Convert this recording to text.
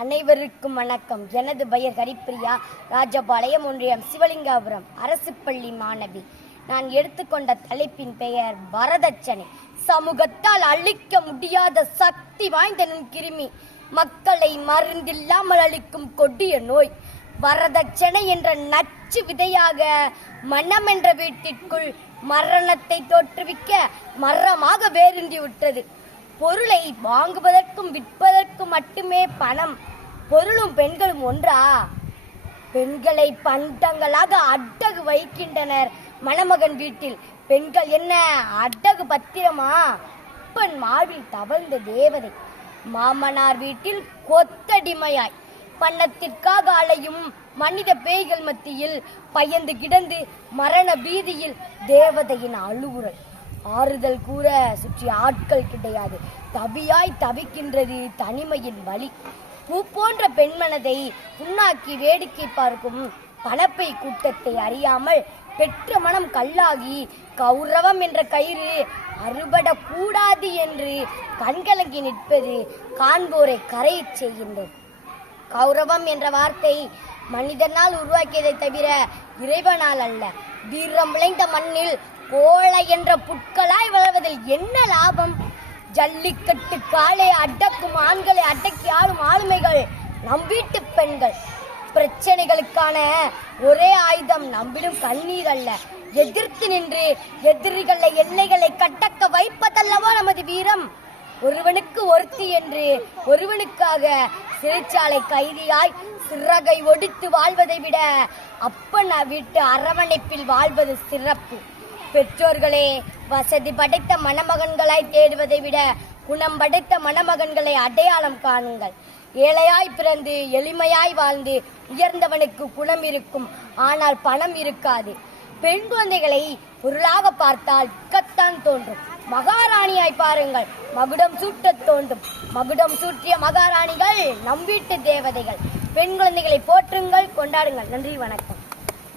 அனைவருக்கும் வணக்கம். எனது பெயர் ஹரிப்பிரியா. ராஜபாளையம் ஒன்றியம், சிவலிங்காபுரம் அரசு பள்ளி மாணவி. நான் எடுத்துக்கொண்ட தலைப்பின் பெயர் வரதட்சணை. சமூகத்தால் அழிக்க முடியாத சக்தி வாய்ந்த கிருமி, மக்களை மருந்தில்லாமல் அழிக்கும் கொடிய நோய். வரதட்சணை என்ற நச்சு விதையாக மனம் என்ற வீட்டிற்குள் மரணத்தை தோற்றுவிக்க மரமாக வேருந்தி விட்டது. பொருளை வாங்குவதற்கும் விற்பதற்கும் மட்டுமே பணம். பொருளும் பெண்களும் ஒன்றா? பெண்களை பண்டங்களாக அடகு வைக்கின்றனர் மணமகன் வீட்டில். பெண்கள் என்ன அடகு பத்திரமா? அப்பன் மார்பில் தவழ்ந்த தேவதை, மாமனார் வீட்டில் கொத்தடிமையாய் பணத்திற்காக அலையும் மனித பேய்கள் மத்தியில் பயந்து கிடந்து மரண பீதியில் தேவதையின் அழுகுரல். ஆறுதல் கூற சுற்றி ஆட்கள் கிடையாது. தவியாய் தவிக்கின்றது தனிமையின் வலி. பூ போன்ற பெண்மனதை புண்ணாக்கி வேடிக்கை பார்க்கும் பணப்பை கூட்டத்தை அறியாமல் பெற்ற மனம் கல்லாகி கௌரவம் என்ற கயிறு அறுபடக்கூடாது என்று கண்கலங்கி நிற்பது காண்போரை கரையச் செய்கின்றது. கௌரவம் என்ற வார்த்தை மனிதனால் உருவாக்கியதை தவிர இறைவனால் அல்ல. வீரம் விளைந்த மண்ணில் கோழை என்ற புட்களாய் வளர்வதில் என்ன லாபம்? ஜல்லிக்கட்டு காலை அடக்கும் ஆண்களை அடக்கி ஆளும் ஆளுமைகள் நம் வீட்டு பெண்கள். பிரச்சனைகளுக்கான ஒரே ஆயுதம் நம்பிடும் கண்ணீர் அல்ல, எதிர்த்து நின்று எதிரிகளை எல்லைகளை கட்டக்க வைப்பதல்லவோ நமது வீரம். ஒருவனுக்கு ஒருத்தி என்று ஒருவனுக்காக சிறைச்சாலை கைதியாய் சிறகை ஒடித்து வாழ்வதை விட அப்பன் வீட்டு அரவணைப்பில் வாழ்வது சிறப்பு. பெற்றோர்களே, வசதி படைத்த மணமகன்களாய் தேடுவதை விட குணம் படைத்த மணமகன்களை அடையாளம் காணுங்கள். ஏழையாய் பிறந்து எளிமையாய் வாழ்ந்து உயர்ந்தவனுக்கு குணம் இருக்கும், ஆனால் பணம் இருக்காது. பெண் குழந்தைகளை பொருளாக பார்த்தால் இக்கத்தான் தோன்றும். மகாராணியாய் பாருங்கள், மகுடம் சூட்ட தோன்றும். மகுடம் சூட்டிய மகாராணிகள் நம் வீட்டு தேவதைகள். பெண் குழந்தைகளை போற்றுங்கள், கொண்டாடுங்கள். நன்றி, வணக்கம்.